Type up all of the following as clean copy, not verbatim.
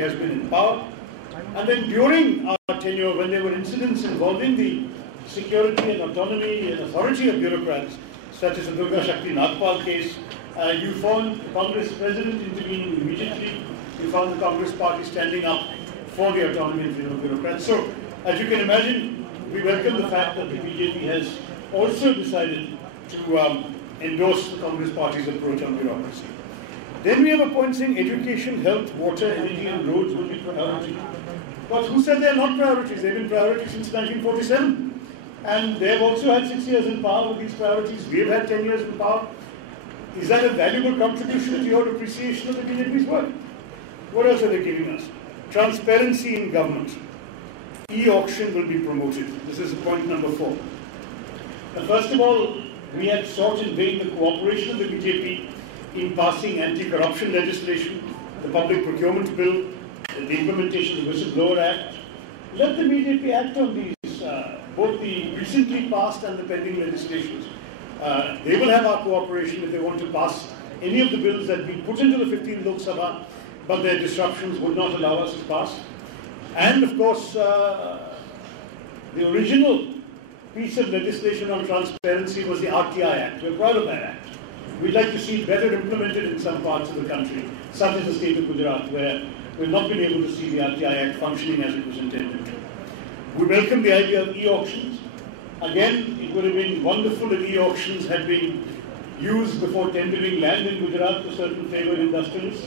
has been in power. And then during our tenure, when there were incidents involving the security and autonomy and authority of bureaucrats, such as the Durga Shakti Nagpal case, you found the Congress president intervening immediately. You found the Congress party standing up for the autonomy and freedom of bureaucrats. So, as you can imagine, we welcome the fact that the BJP has also decided to endorse the Congress party's approach on bureaucracy. Then we have a point saying education, health, water, energy and roads will be priority. But who said they are not priorities? They've been priorities since 1947. And they've also had 6 years in power with these priorities. We've had 10 years in power. Is that a valuable contribution to your appreciation of the BJP's work? What else are they giving us? Transparency in government. E-auction will be promoted. This is point number 4. First of all, we had sought in vain the cooperation of the BJP in passing anti-corruption legislation, the public procurement bill, the implementation of the Whistleblower Act. Let the BJP act on these, both the recently passed and the pending legislations. They will have our cooperation if they want to pass any of the bills that we put into the 15th Lok Sabha, but their disruptions would not allow us to pass. And of course, the original piece of legislation on transparency was the RTI Act. We're proud of that act. We'd like to see it better implemented in some parts of the country, such as the state of Gujarat, where we've not been able to see the RTI Act functioning as it was intended. We welcome the idea of e-auctions. Again, it would have been wonderful if e-auctions had been used before tendering land in Gujarat to certain favoured industrialists.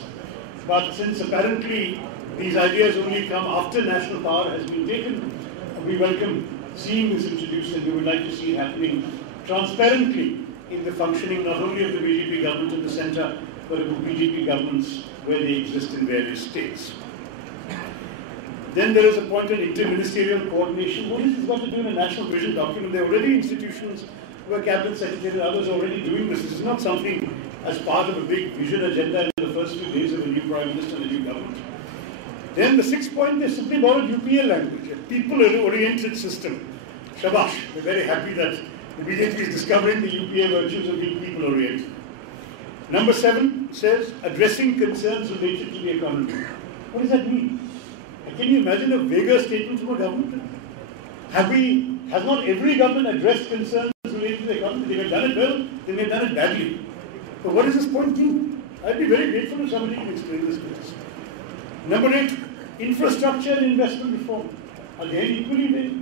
But since apparently these ideas only come after national power has been taken, we welcome seeing this introduced, and we would like to see it happening transparently in the functioning not only of the BJP government in the centre, but of the BJP governments where they exist in various states. Then there is a point on interministerial coordination. What has this got to do in a national vision document? There are already institutions where cabinet secretary and others are already doing this. This is not something as part of a big vision agenda in the first few days of a new Prime Minister and a new government. Then the 6th point, they simply borrowed UPA language, a people-oriented system. Shabash, we're very happy that the BJP is discovering the UPA virtues of being people-oriented. Number 7 says, addressing concerns related to the economy. What does that mean? Can you imagine a vaguer statement from a government? Has not every government addressed concerns related to the economy? They may have done it well, they may have done it badly. So what does this point mean? I'd be very grateful if somebody can explain this to us. Number 8, infrastructure and investment reform. Again, equally vague.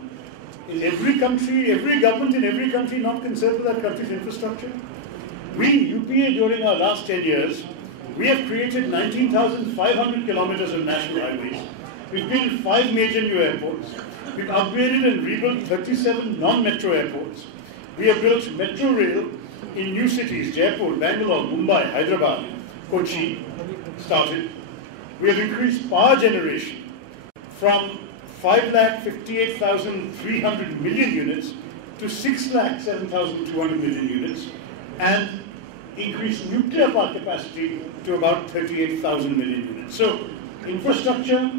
Is every government in every country not concerned with that country's infrastructure? We, UPA, during our last 10 years, we have created 19,500 kilometers of national highways. We've built 5 major new airports. We've upgraded and rebuilt 37 non-metro airports. We have built metro rail in new cities, Jaipur, Bangalore, Mumbai, Hyderabad, Kochi, started. We have increased power generation from 5,58,300 million units to 6,07,200 million units, and increased nuclear power capacity to about 38,000 million units. So, infrastructure,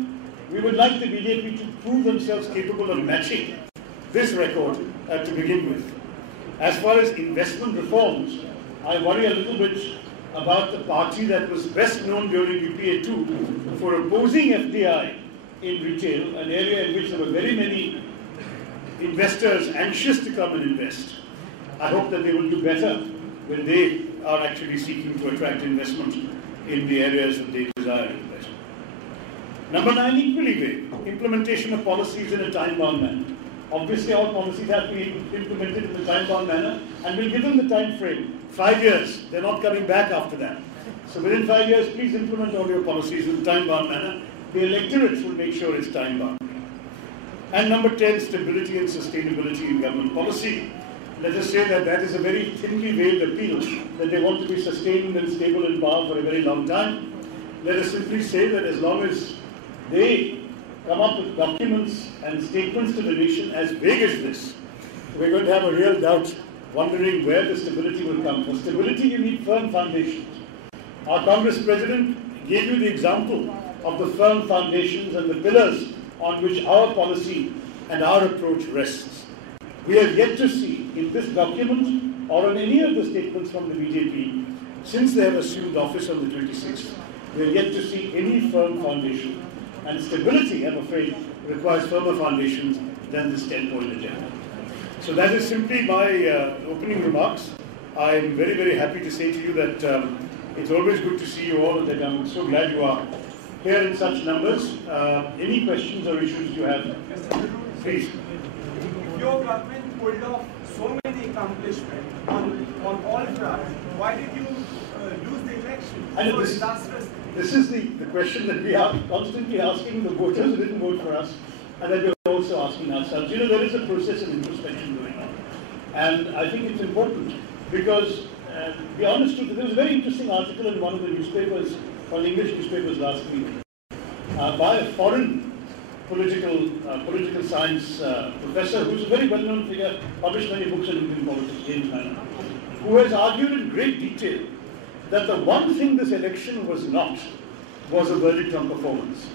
we would like the BJP to prove themselves capable of matching this record to begin with. As far as investment reforms, I worry a little bit about the party that was best known during UPA 2 for opposing FDI in retail, an area in which there were very many investors anxious to come and invest. I hope that they will do better when they are actually seeking to attract investment in the areas that they desire to invest. Number 9, equally vague, implementation of policies in a time-bound manner. Obviously, all policies have to be implemented in a time-bound manner, and we'll give them the time frame. 5 years. They're not coming back after that. So within 5 years, please implement all your policies in a time-bound manner. The electorates will make sure it's time-bound. And number 10, stability and sustainability in government policy. Let us say that that is a very thinly veiled appeal, that they want to be sustained and stable in power for a very long time. Let us simply say that as long as they come up with documents and statements to the nation as vague as this, we're going to have a real doubt, wondering where the stability will come. For stability, you need firm foundations. Our Congress President gave you the example of the firm foundations and the pillars on which our policy and our approach rests. We have yet to see in this document or in any of the statements from the BJP since they have assumed office on the 26th, we have yet to see any firm foundation And stability, I'm afraid, requires firmer foundations than this 10-point agenda. So that is simply my opening remarks. I'm very, very happy to say to you that it's always good to see you all, and I'm so glad you are here in such numbers. Any questions or issues you have, please. Your government pulled off so many accomplishments on all fronts. Why did you lose the election? And this is the question that we are constantly asking the voters who didn't vote for us, and that we're also asking ourselves. You know, there is a process of introspection going on. And I think it's important because, to be honest with you, there was a very interesting article in one of the newspapers, one English newspapers last week, by a foreign political science professor who's a very well-known figure, published many books on Indian politics, James Mann, who has argued in great detail that the one thing this election was not was a verdict on performance.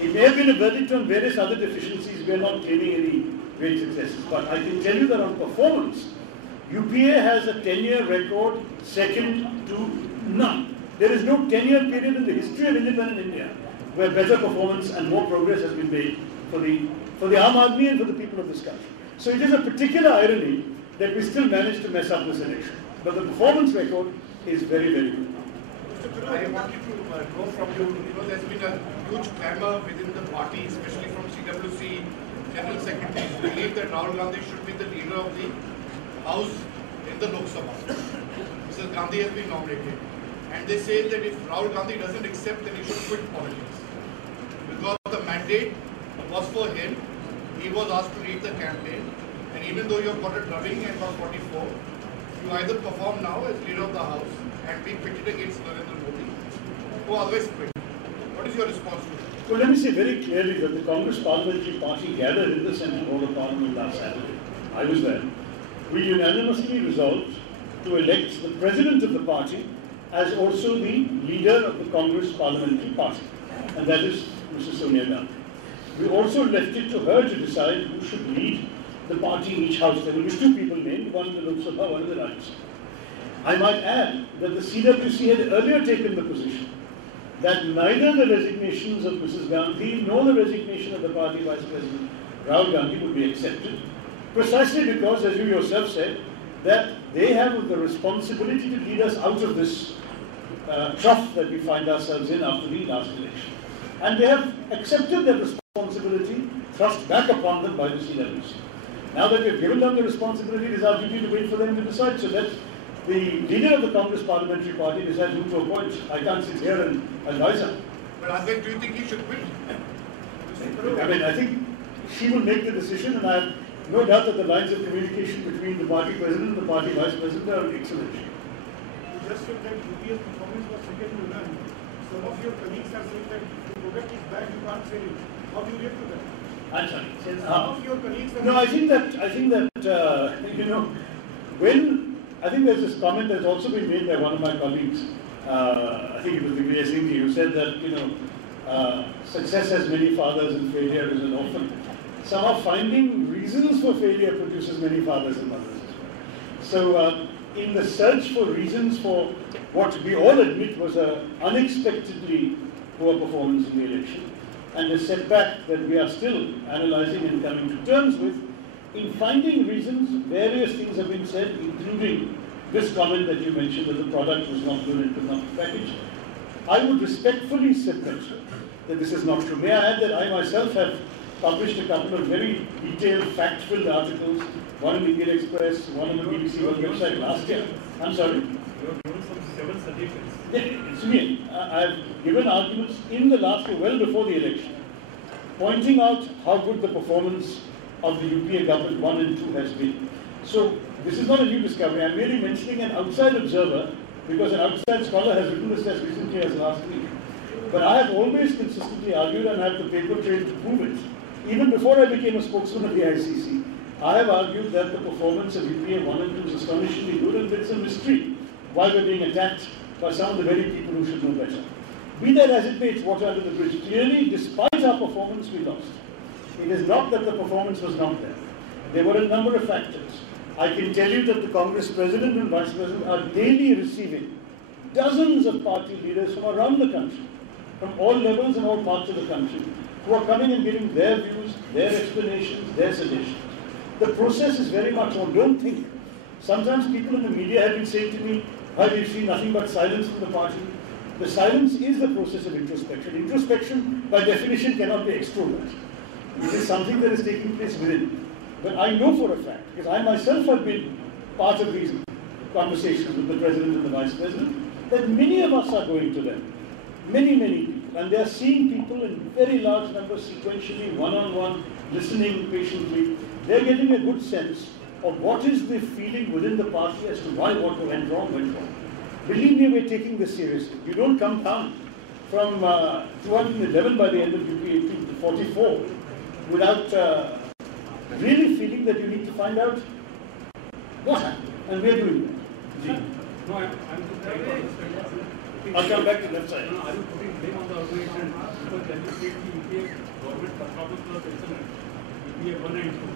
It may have been a verdict on various other deficiencies. We are not claiming any great successes. But I can tell you that on performance, UPA has a 10-year record second to none. There is no 10-year period in the history of independent India where better performance and more progress has been made for the Aam Aadmi and for the people of this country. So it is a particular irony that we still managed to mess up this election. But the performance record is very, very good. I wanted to know from you, there's been a huge clamor within the party, especially from CWC General Secretary, to believe that Rahul Gandhi should be the leader of the House in the Lok Sabha. Mr. Gandhi has been nominated. And they say that if Rahul Gandhi doesn't accept, then he should quit politics. Because the mandate was for him, he was asked to lead the campaign. And even though you have got a drubbing and was 44, you either perform now as leader of the House and be pitted against Narendra Modi, or otherwise quit. What is your response to that? Well, let me say very clearly that the Congress Parliamentary Party gathered in the Central Hall of Parliament last Saturday. I was there. We unanimously resolved to elect the President of the party as also the leader of the Congress Parliamentary Party, and that is Mrs. Sonia Gandhi. We also left it to her to decide who should lead the party in each house. There will be two people named, one in the Lok Sabha, one in the Rajya Sabha. I might add that the CWC had earlier taken the position that neither the resignations of Mrs. Gandhi nor the resignation of the party Vice President Rahul Gandhi would be accepted, precisely because, as you yourself said, that they have the responsibility to lead us out of this trough that we find ourselves in after the last election. And they have accepted that responsibility thrust back upon them by the CWC. Now that we've given them the responsibility, it is our duty to wait for them to decide. So that the leader of the Congress Parliamentary Party decides who to appoint. I can't sit here and advise her. But Advait, do you think he should quit? I mean, I think she will make the decision, and I have no doubt that the lines of communication between the party president and the party vice president are excellent. You just said that UPA's performance was second to none. Some of your colleagues are saying that if the product is bad, you can't sell it. How do you react to that? I'm sorry. Some of your colleagues are No, I think that you know, when I think there's this comment that's also been made by one of my colleagues. I think it was Vijay Singh, who said that success has many fathers and failure is an orphan. Somehow finding reasons for failure produces many fathers and mothers as well. So in the search for reasons for what we all admit was an unexpectedly poor performance in the election, and a setback that we are still analyzing and coming to terms with, in finding reasons, various things have been said, including this comment that you mentioned that the product was not good and could not be packaged. I would respectfully submit that this is not true. May I add that I myself have published a couple of very detailed, fact-filled articles, one in the Indian Express, one on the BBC website last year. I'm sorry? You have given some several suggestions. Yeah, it's me. I've given arguments in the last year, well before the election, pointing out how good the performance of the UPA government 1 and 2 has been. So this is not a new discovery. I'm merely mentioning an outside observer because an outside scholar has written this as recently as last week. But I have always consistently argued, and I have the paper trail to prove it. Even before I became a spokesman of the AICC, I have argued that the performance of UPA 1 and 2 is astonishingly good, and it's a mystery why we're being attacked by some of the very people who should know better. Be that as it may, it's water under the bridge. Clearly, despite our performance, we lost. It is not that the performance was not there. There were a number of factors. I can tell you that the Congress President and Vice President are daily receiving dozens of party leaders from around the country from all levels and all parts of the country who are coming and giving their views, their explanations, their suggestions. The process is very much on. Don't think. Sometimes people in the media have been saying to me, "Why we've seen nothing but silence from the party." The silence is the process of introspection. Introspection, by definition, cannot be extrovert. It is something that is taking place within. But I know for a fact, because I myself have been part of these conversations with the President and the Vice President, that many of us are going to them. Many people. And they are seeing people in very large numbers sequentially, one-on-one, listening patiently. They are getting a good sense of what is the feeling within the party as to why what went wrong. Believe me, we're taking this seriously. You don't come down from 211 by the end of UP 18 to 44 without really feeling that you need to find out what happened. And we're doing that. No, I'm just trying to understand. I'll come back to the left side. No, are you putting blame on the organization because when you say the UPA government performance was excellent, UPA 1 and 2.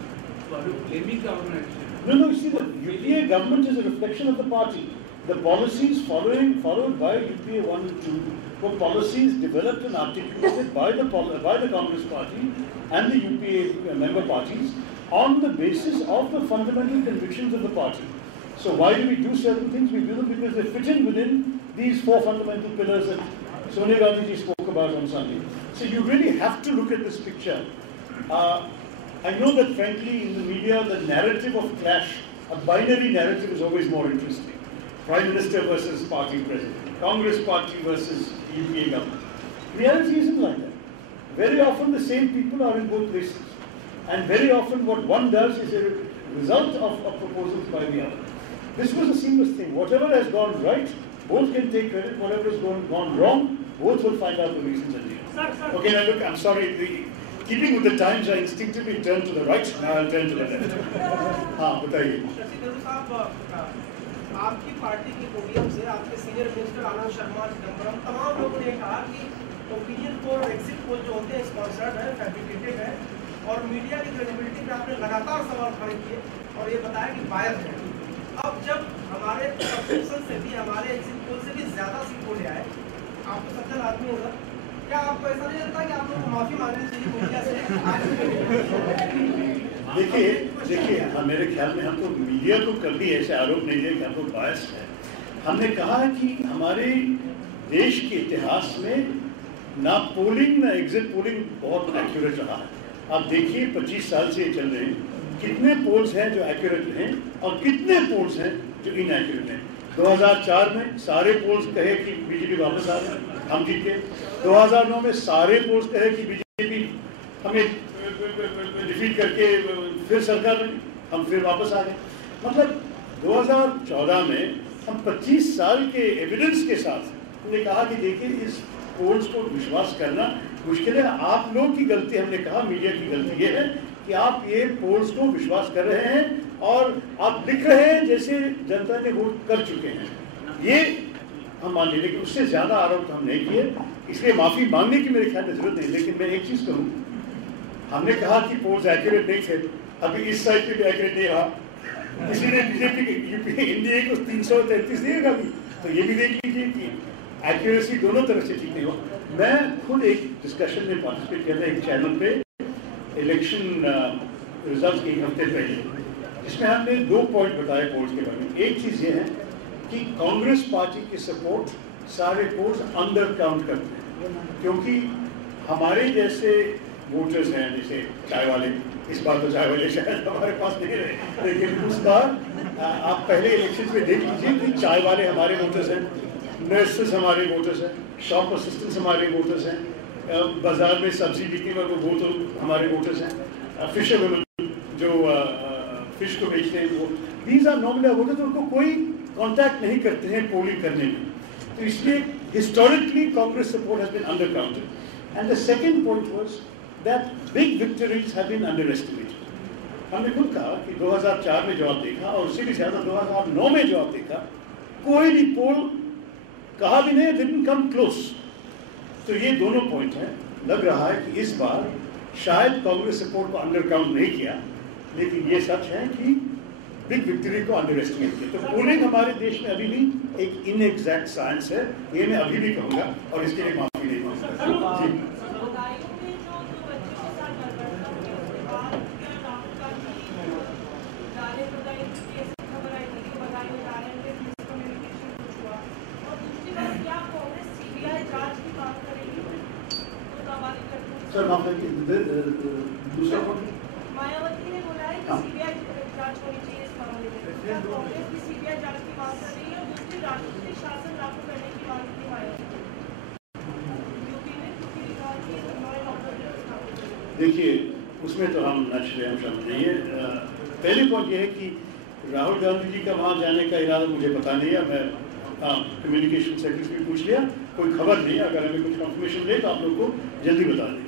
So are you blaming the organization? No, you see, the UPA government is a reflection of the party. The policies followed by UPA 1 and 2 were policies developed and articulated by the Congress Party and the UPA member parties on the basis of the fundamental convictions of the party. So why do we do certain things? We do them because they fit in within these four fundamental pillars that Sonia Gandhi ji spoke about on Sunday. So you really have to look at this picture. I know that frankly in the media the narrative of clash, a binary narrative is always more interesting. Prime Minister versus party president, Congress party versus UPA government. Reality isn't like that. Very often the same people are in both places. And very often what one does is a result of proposals by the other. This was a seamless thing. Whatever has gone right, both can take credit. Whatever has gone wrong, both will find out the reasons and the answers. Okay, now look, I'm sorry. Keeping with the times, I instinctively turn to the right. Now I'll turn to the left. बताइए. आपकी party के podium से आपके senior minister Anand Sharma, Chidambaram, तमाम लोगों ने कहा कि ओपिनियन पोल और एग्जिट पोल जो होते हैं स्पॉन्सर्ड है, फैब्रिकेटेड है और मीडिया की क्रेडिबिलिटी पे आपने लगातार सवाल खड़े किए और ये बताया कि बायस है. अब जब हमारे सब्सक्रिप्शन से भी हमारे एग्जिट पोल से भी ज्यादा सीट ले आए, आप तो सज्जन आदमी हो सर, क्या आपको ऐसा नहीं लगता कि आप लोग को माफी मांगनी चाहिए मीडिया से? देखिए मेरे ख्याल में हमको मीडिया को कभी ऐसे आरोप नहीं दिया कि हम लोग बायस्ड है. हमने कहा कि हमारे देश के इतिहास में ना पोलिंग ना एग्जिट पोलिंग बहुत एक्यूरेट रहा है. आप देखिए 25 साल से ये चल रहे हैं, कितने पोल्स हैं जो एक्यूरेट हैं और कितने पोल्स हैं जो इनएक्यूरेट हैं. 2004 में सारे पोल्स कहे कि बीजेपी वापस आ गए, हम जीत गए. 2009 में सारे पोल्स कहे कि बीजेपी हमें डिफीट करके फिर सरकार बनी, हम फिर वापस आ गए. मतलब 2014 में हम 25 साल के एविडेंस के साथ हमने कहा कि देखिए इस पोल्स को विश्वास करना मुश्किल है. आप लोग की गलती, हमने कहा मीडिया की गलती ये है कि आप ये पोल्स को विश्वास कर रहे हैं और आप लिख रहे हैं जैसे जनता ने वोट कर चुके हैं. ये हम मान लीजिए, लेकिन उससे ज्यादा आरोप हम नहीं किए, इसलिए माफी मांगने की मेरे ख्याल में जरूरत नहीं. लेकिन मैं एक चीज कहूँ, हमने कहा कि पोल्स एक्यूरेट नहीं थे, अभी इस साइड पे भी एक्यूरेट नहीं रहा. इसीलिए बीजेपी यूपी एनडीए को 333 देगा भी, तो ये भी देख लीजिए कि एक्यूरेसी दोनों तरफ से ठीक नहीं हुआ. मैं खुद एक डिस्कशन में पार्टिसिपेट किया था एक चैनल पे इलेक्शन रिजल्ट के एक हफ्ते पहले, जिसमें हमने 2 पॉइंट बताए पोल्स के बारे में. एक चीज़ ये है कि कांग्रेस पार्टी की सपोर्ट सारे पोल्स अंडर काउंट करते हैं, क्योंकि हमारे जैसे वोटर्स हैं, जैसे चाय वाले, इस बार तो चाय वाले शायद हमारे पास नहीं रहे, लेकिन उस बार आप पहले इलेक्शन में देख लीजिए कि चाय वाले हमारे वोटर्स हैं, नर्सेस हमारे वोटर्स हैं, शॉप असिस्टेंट्स हमारे वोटर्स हैं, बाजार में सब्जी बिकने वाले वो तो हमारे वोटर्स हैं, फिशर जो फिश को बेचते हैं वो, दीज आर नॉमिनल वोटर्स. उनको कोई कॉन्टैक्ट नहीं करते हैं पोलिंग करने में, तो इसलिए historically Congress support has been undercounted. And the second point was that big victories have been underestimated. हमने खुद कहा कि 2004 में जवाब देखा और उससे भी ज्यादा 2009 में जवाब देखा, कोई भी पोल कहा भी नहीं, डिडंट कम क्लोज. तो ये दोनों पॉइंट हैं. लग रहा है कि इस बार शायद कांग्रेस सपोर्ट को अंडर काउंट नहीं किया, लेकिन ये सच है कि बिग विक्ट्री को अंडर एस्टिमेट किया. तो पोलिंग हमारे देश में अभी भी एक इनएग्जैक्ट साइंस है, ये मैं अभी भी कहूँगा और इसके लिए माफी माफी नहीं मांगूंगा जी। सर माफ करिए, दूसरा मायावती ने बोला है कि सीबीआई जांच होनी चाहिए इस मामले में। क्या कांग्रेस की सीबीआई जांच की मांग कर रही है और दूसरी राष्ट्रपति शासन लागू करने की मांग की मायावती यूपी में, क्योंकि देखिए उसमें तो हम नेचुरली हम शामिल नहीं है। पहले पॉइंट ये है कि राहुल गांधी जी का वहाँ जाने का इरादा मुझे पता नहीं है। मैं कम्युनिकेशन सेक्रेटरी पूछ लिया, कोई खबर नहीं। अगर हमें कुछ कंफर्मेशन दे तो आप लोग को जल्दी बता दें।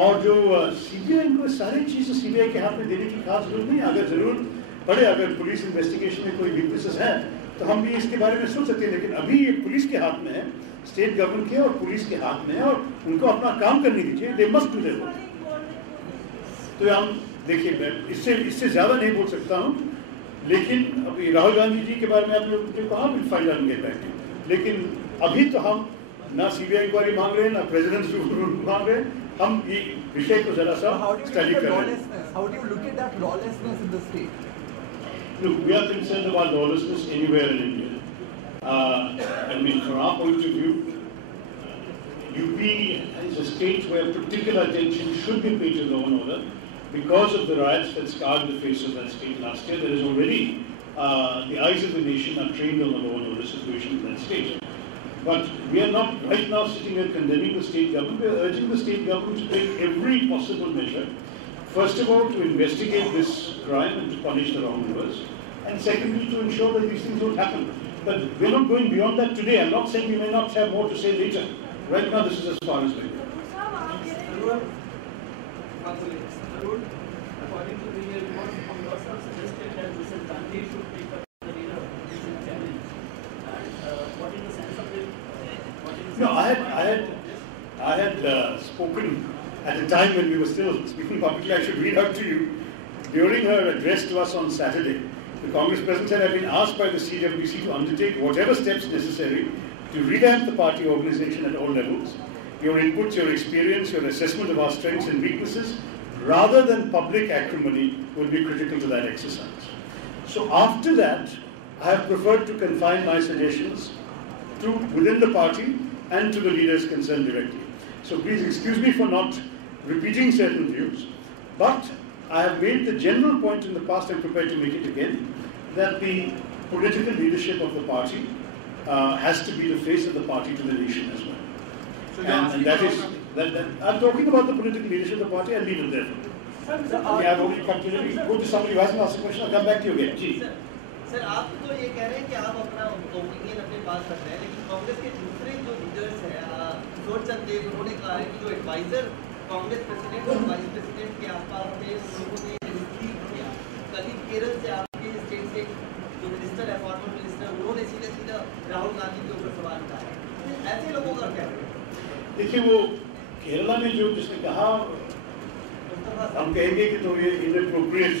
और जो सीबीआई को सारी चीज़ सीबीआई के हाथ में देने की खास जरूरत नहीं। अगर जरूरत पड़े, अगर पुलिस इन्वेस्टिगेशन में कोई वीकनेसेस हैं तो हम भी इसके बारे में सोच सकते हैं। लेकिन अभी ये पुलिस के हाथ में है, स्टेट गवर्नमेंट के और पुलिस के हाथ में है, और उनको अपना काम करने दीजिए। They must do their work. तो हम देखिए, इससे ज़्यादा नहीं बोल सकता हूँ। लेकिन अभी राहुल गांधी जी के बारे में आप लोग जो कहा will find out get back. लेकिन अभी तो हम ना सीबीआई इंक्वायरी मांग रहे हैं, ना प्रेसिडेंट्स रूल मांग रहे हैं। हम ये विषय को जरा सा स्टडी कर रहे हैं। How do you look at that lawlessness in the state? Look, we are concerned about lawlessness anywhere in India. I mean, from our point of view, UP is a state where particular attention should be paid to law and order because of the riots that scarred the face of that state last year. There is already the eyes of the nation are trained on the law and order situation in that state. But we are not right now sitting here condemning the state government. We are urging the state government to take every possible measure. First of all, to investigate this crime and to punish the wrongdoers. And secondly, to ensure that these things don't happen. But we're not going beyond that today. I'm not saying we may not have more to say later. Right now, this is as far as we go. According to the report from yourself, suggested that Mr. Gandhi should take up the leader of this challenge. And what is the sense of it? No, I had spoken at a time when we were still speaking publicly. I should read out to you. During her address to us on Saturday, the Congress President said, I've been asked by the CWC to undertake whatever steps necessary to revamp the party organization at all levels. Your inputs, your experience, your assessment of our strengths and weaknesses, rather than public acrimony, will be critical to that exercise. So after that, I have preferred to confine my suggestions to within the party and to the leaders concerned directly. So please excuse me for not repeating certain views, but I have made the general point in the past and prepared to make it again, that the political leadership of the party has to be the face of the party to the nation as well. So And that is, I'm talking about the political leadership of the party. I'll leave it there. Okay, I've already come to let me go to somebody who hasn't asked a question. I'll come back to you again. Ji. Sir आप तो ये कह रहे हैं कि आप अपना opinion अपने पास रख रहे हैं, लेकिन कांग्रेस के दूसरे जो लीडर्स हैं, जोर चंद देव, उन्होंने कहा है कि जो एडवाइजर कांग्रेस प्रेसिडेंट और वाइस प्रेसिडेंट के आसपास थे, उन लोगों ने रिसीव किया। कल ही केरल से आपके स्टेट से जो मिनिस्टर है, फॉर्मर मिनिस्टर, उन्होंने सीधा सीधा राहुल गांधी के ऊपर सवाल उठाया। ऐसे लोगों का क्या करें? देखिए, वो केरला में जो जिसने कहा, हम कहेंगे कि तो ये इनएप्रोप्रिएट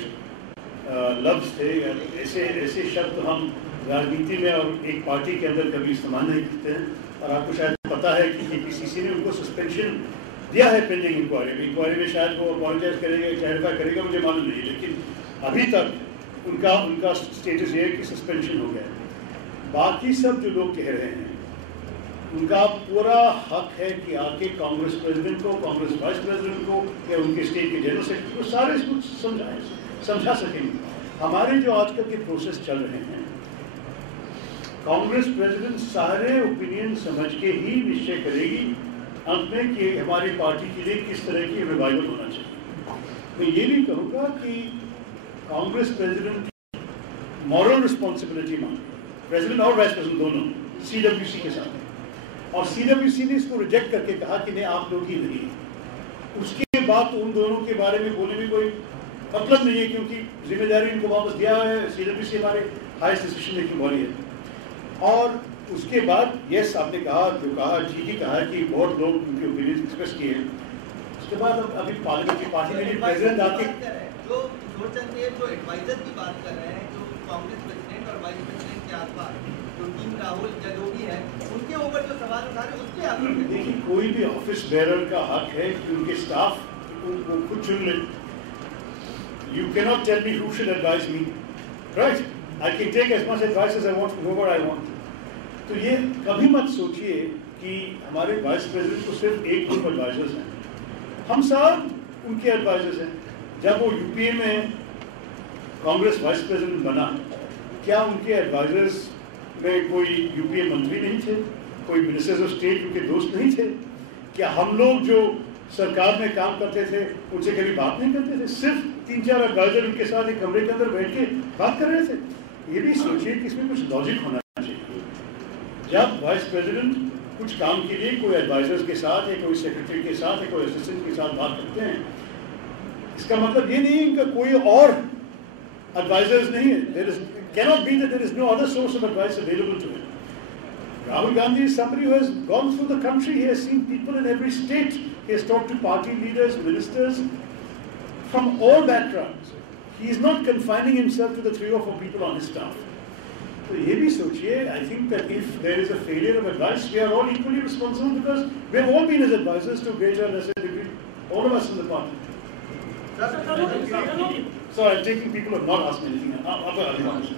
लफ्ज़ थे, ऐसे शब्द हम राजनीति में और एक पार्टी के अंदर कभी इस्तेमाल नहीं करते हैं। और आपको शायद पता है कि AICC ने उनको सस्पेंशन दिया है पेंडिंग इंक्वायरी में। शायद वो अपॉलोजाइज करेगा, क्लैरिफाई करेगा, मुझे मालूम नहीं। लेकिन अभी तक उनका स्टेटस ये है कि सस्पेंशन हो गया है। बाकी सब जो लोग कह रहे हैं, उनका पूरा हक है कि आके कांग्रेस प्रेसिडेंट को, कांग्रेस वाइस प्रेसिडेंट को या उनके स्टेट के जनरल सेक्रेटरी को सारे इसको समझा सकेंगे। हमारे जो आजकल के प्रोसेस चल रहे हैं, कांग्रेस प्रेसिडेंट सारे ओपिनियन समझ के ही निश्चय करेगी अंत में कि हमारी पार्टी के लिए किस तरह की रिवाइवल होना चाहिए। मैं ये भी कहूँगा कि कांग्रेस प्रेसिडेंट मॉरल रिस्पॉन्सिबिलिटी मांगे, प्रेसिडेंट और वाइस प्रेसिडेंट दोनों CWC के साथ, और CWC ने इसको रिजेक्ट करके कहा कि नहीं, आप लोग ही नहीं। उसके बाद उन दोनों के बारे में बोलने में कोई मतलब नहीं है, क्योंकि जिम्मेदारी इनको वापस दिया है। CWC हमारे हाईएस्ट डिसीजन मेकिंग बॉडी है। और उसके बाद यस, आपने कहा, जो कहा ठीक ही कहा कि बहुत लोग उनके ओपिनियन एक्सप्रेस किए हैं। उसके बाद अभी पार्लियामेंट्री पार्टी में प्रेसिडेंट आके जो जोरचंद देव जो एडवाइजर की बात कर रहे हैं, जो कांग्रेस प्रेसिडेंट और वाइस प्रेसिडेंट के आसपास जो टीम राहुल या जो भी है उनके ऊपर जो सवाल उठा रहे हैं उस पर आप देखिए, कोई भी ऑफिस बेरर का हक है कि उनके स्टाफ को खुद चुन ले. You cannot tell me who should advise me, right? I can take as much advice as I want from whoever I want. तो ये कभी मत सोचिए कि हमारे वाइस प्रेसिडेंट को सिर्फ एक ग्रुप एडवाइजर्स हैं. हम सब उनके एडवाइजर्स हैं. जब वो यूपीए में कांग्रेस वाइस प्रेसिडेंट बना, क्या उनके एडवाइजर्स में कोई यूपीए मंत्री नहीं थे, कोई मिनिस्टर्स ऑफ स्टेट उनके दोस्त नहीं थे? क्या हम लोग जो सरकार में काम करते थे उनसे कभी बात नहीं करते थे? सिर्फ 3-4 एडवाइजर उनके साथ एक कमरे के अंदर बैठ के बात कर रहे थे. ये भी सोचिए कि इसमें कुछ लॉजिक होना चाहिए. जब वाइस प्रेसिडेंट कुछ काम के लिए कोई एडवाइजर्स के साथ या कोई सेक्रेटरी के साथ या कोई असिस्टेंट के साथ बात करते हैं, इसका मतलब ये नहीं है कि कोई और एडवाइजर्स नहीं है. There cannot be that there is no other source of advice available to him. Rahul Gandhi is somebody who has gone through the country. He has seen people in every state. He has talked to party leaders, ministers from all backgrounds. He is not confining himself to the 3 or 4 people on his staff. So ये भी सोचिए, I think that if there is a failure of advice, we are all equally responsible because we have all been as advisors to a greater or lesser degree, all of us in the party. So I'm taking people who have not asked me anything. Other arguments.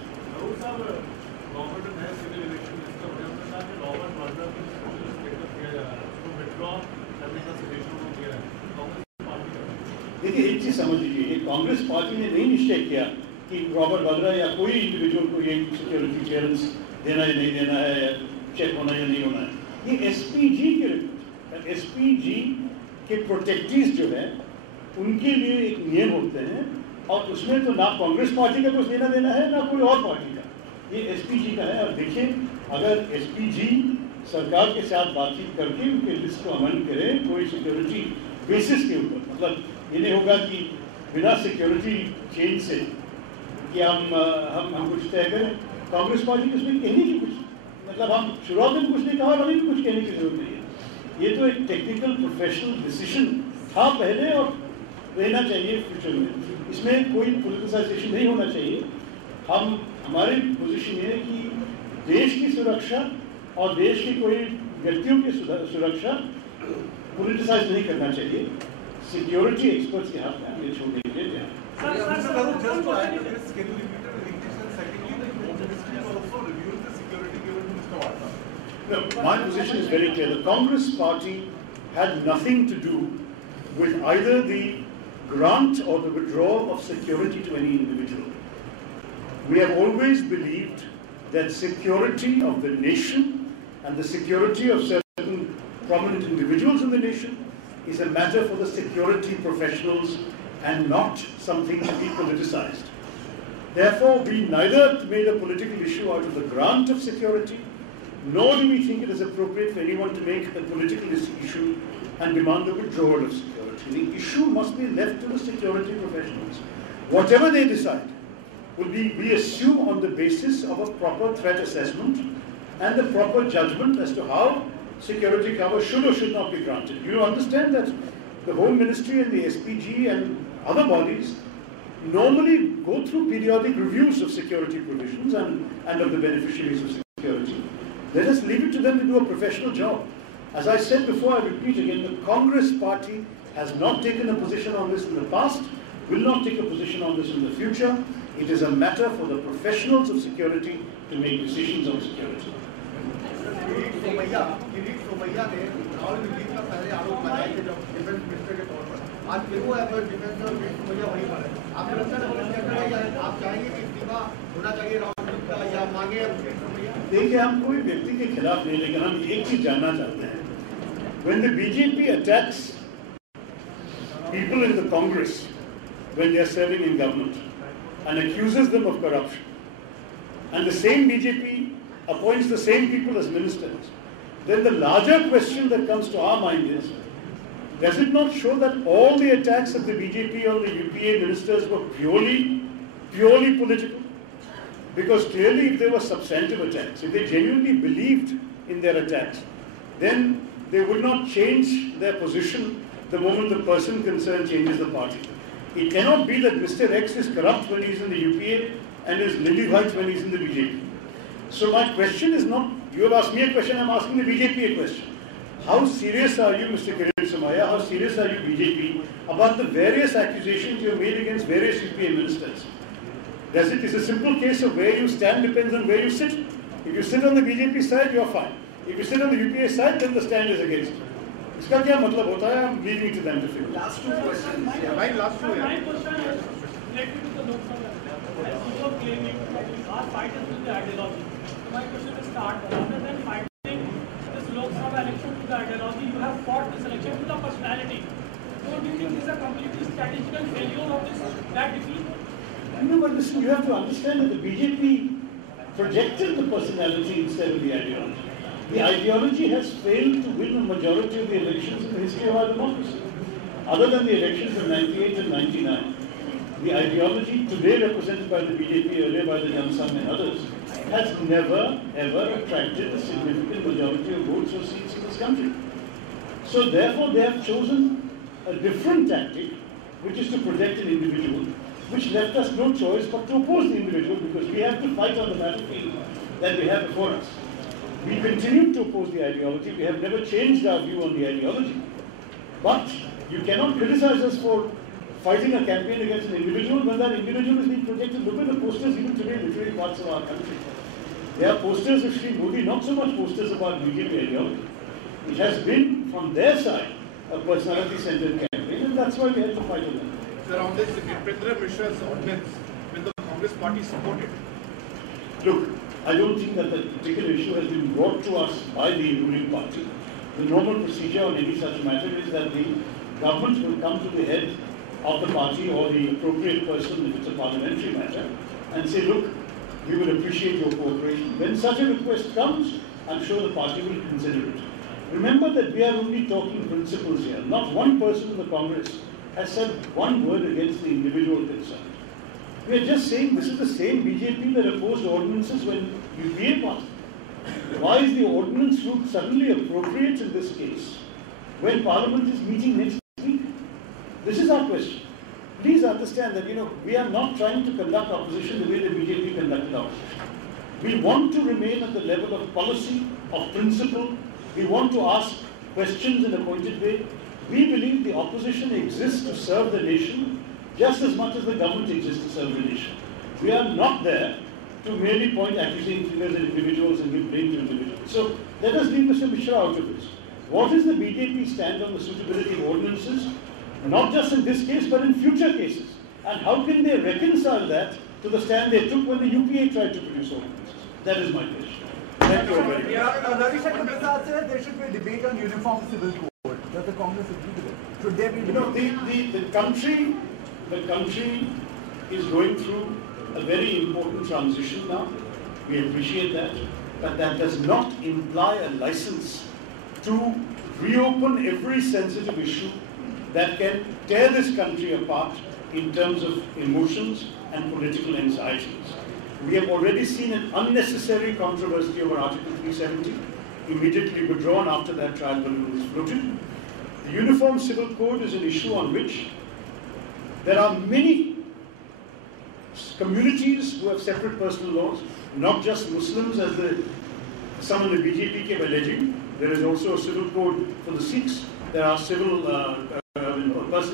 देखिए, एक चीज समझ लीजिए, ये Congress party ने नहीं निश्चय किया कि रॉबर्ट वाड्रा या कोई इंडिविजुअल को ये सिक्योरिटी क्लियरेंस देना या नहीं देना है, या चेक होना या नहीं होना है. ये एसपीजी के रिपोर्ट, एसपीजी के प्रोटेक्टीज जो है उनके लिए एक नियम होते हैं, और उसमें तो ना कांग्रेस पार्टी का कुछ लेना देना है ना कोई और पार्टी का. ये एसपीजी का है. और देखिए, अगर एसपीजी सरकार के साथ बातचीत करके उनके लिस्ट को अमल करे कोई सिक्योरिटी बेसिस के ऊपर, मतलब ये नहीं होगा कि बिना सिक्योरिटी चेंज से कि हम कुछ तय करें. कांग्रेस पार्टी को उसमें कहने की कुछ, मतलब हम शुरुआत में कुछ नहीं कहा और अभी भी कुछ कहने की जरूरत नहीं है. ये तो एक टेक्निकल प्रोफेशनल डिसीजन था पहले और रहना चाहिए फ्यूचर में. इसमें कोई पॉलिटिसाइजेशन नहीं होना चाहिए. हमारी पोजीशन ये है कि देश की सुरक्षा और देश के कोई व्यक्तियों की सुरक्षा पॉलिटिसाइज नहीं करना चाहिए. सिक्योरिटी एक्सपर्ट्स के हाथ में ये छोड़ने के लिए जाए. My position is very clear. The Congress party had nothing to do with either the grant or the withdrawal of security to any individual. We have always believed that security of the nation and the security of certain prominent individuals in the nation is a matter for the security professionals and not something to be politicized. Therefore, we neither made a political issue out of the grant of security, nor do we think it is appropriate for anyone to make a political issue and demand the withdrawal of security. The issue must be left to the security professionals. Whatever they decide will be, we assume, on the basis of a proper threat assessment and a proper judgment as to how security cover should or should not be granted. You understand that the Home Ministry and the SPG and other bodies normally go through periodic reviews of security provisions and of the beneficiaries of security. Let us leave it to them to do a professional job. As I said before, I repeat again, the Congress party has not taken a position on this in the past, will not take a position on this in the future. It is a matter for the professionals of security to make decisions on security. Somaiya ने राहुल गांधी का पहले आरोप लगाए थे जब defence minister के तौर पर. आज फिर वो एज डिफेंस और सोमैया वहीं पर है. आपको लगता है आप चाहेंगे कि इस्तीफा होना चाहिए राहुल गांधी का या मांगे सोमैया? देखिए, हम कोई व्यक्ति के खिलाफ नहीं, लेकिन हम एक चीज जानना चाहते हैं. When the BJP attacks people in the Congress when they are serving in government and accuses them of corruption, and the same BJP appoints the same people as ministers, then the larger question that comes to our mind is, does it not show that all the attacks of the BJP on the UPA ministers were purely political? Because clearly if they were substantive attacks, if they genuinely believed in their attacks, then they would not change their position the moment the person concerned changes the party. It cannot be that Mr. X is corrupt when he's in the UPA and is lily white when he's in the BJP. So my question is not, you have asked me a question, I am asking the BJP a question. How serious are you, Mr. Kiran Somaya, how serious are you, BJP, about the various accusations you have made against various UPA ministers? Is a simple case of where you stand depends on where you sit. If you sit on the BJP side, you are fine. If you sit on the UPA side, then the stand is against you. इसका क्या मतलब होता है? I'm leaving to them to figure. Last two questions. Yeah, my last two. My question is related to the Lok Sabha. As you are claiming that our fight is with the ideology. My question is rather than fighting this Lok Sabha election with the ideology, you have fought this election with the personality. So do you think this is a completely strategical failure of that defeat? No, but listen, you have to understand that the BJP projected the personality instead of the ideology. The ideology has failed to win a majority of the elections in the history of our democracy. Other than the elections of 98 and 99, the ideology today represented by the BJP, earlier by the Jan Sangh and others, has never ever attracted a significant majority of votes or seats in this country. So therefore they have chosen a different tactic, which is to project an individual, which left us no choice but to oppose the individual because we have to fight on the battlefield that we have before us. We continue to oppose the ideology. We have never changed our view on the ideology. But you cannot criticize us for fighting a campaign against an individual when that individual is being projected. Look at the posters even today in literary parts of our country. There are posters of Sri Modi, not so much posters about BJP ideology. It has been, from their side, a personality-centered campaign, and that's why we had to fight on them. Sir, on this, Nripendra Mishra's ordinance, will the Congress party support it? Look, I don't think that that particular issue has been brought to us by the ruling party. The normal procedure on any such matter is that the government will come to the head of the party or the appropriate person if it's a parliamentary matter and say, look, we will appreciate your cooperation. When such a request comes, I'm sure the party will consider it. Remember that we are only talking principles here. Not one person in the Congress has said one word against the individual concerned. We are just saying this is the same BJP that opposed ordinances when UPA passed. Why is the ordinance route suddenly appropriate in this case when Parliament is meeting next week? This is our question. Please understand that, we are not trying to conduct opposition the way the BJP conducted opposition. We want to remain at the level of policy, of principle. We want to ask questions in a pointed way. We believe the opposition exists to serve the nation just as much as the government exists to serve the nation. We are not there to merely point accusing fingers at individuals and give blame to individuals. So let us leave Mr. Mishra out of this. What is the BJP stand on the suitability of ordinances? Not just in this case, but in future cases. And how can they reconcile that to the stand they took when the UPA tried to produce ordinances? That is my question. Thank you very much. Ravi Shankar Prasad said there should be a debate on uniform civil code. Does the Congress agree with it? Should there be the country is going through a very important transition now. We appreciate that. But that does not imply a license to reopen every sensitive issue that can tear this country apart in terms of emotions and political anxieties. We have already seen an unnecessary controversy over Article 370, immediately withdrawn after that trial balloon was floated. The Uniform Civil Code is an issue on which there are many communities who have separate personal laws, not just Muslims as some in the BJP keep alleging. There is also a civil code for the Sikhs. There are personal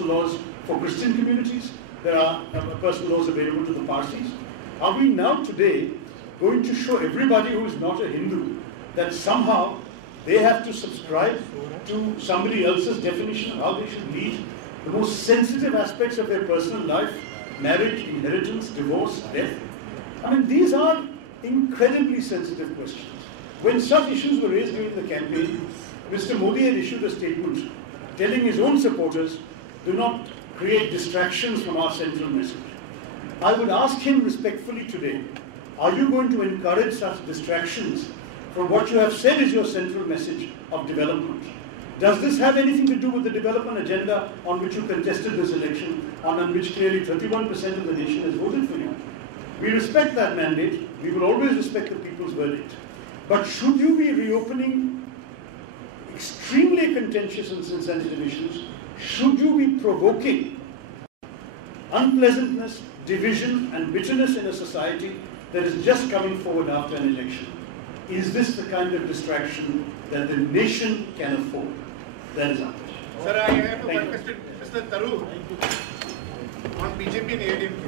laws for Christian communities. There are personal laws available to the Parsis. Are we now today going to show everybody who is not a Hindu that somehow they have to subscribe to somebody else's definition of how they should lead the most sensitive aspects of their personal life, marriage, inheritance, divorce, death? I mean, these are incredibly sensitive questions. When such issues were raised during the campaign, Mr. Modi had issued a statement telling his own supporters, do not create distractions from our central message. I would ask him respectfully today, are you going to encourage such distractions from what you have said is your central message of development? Does this have anything to do with the development agenda on which you contested this election, and on which clearly 31% of the nation has voted for you? We respect that mandate. We will always respect the people's verdict. But should you be reopening extremely contentious and sensitive issues? Should you be provoking unpleasantness, division and bitterness in a society that is just coming forward after an election. Is this the kind of distraction that the nation can afford? That is our question. Sir, I have Thank one you. question. Mr. Tarun, on BJP and AIDMK,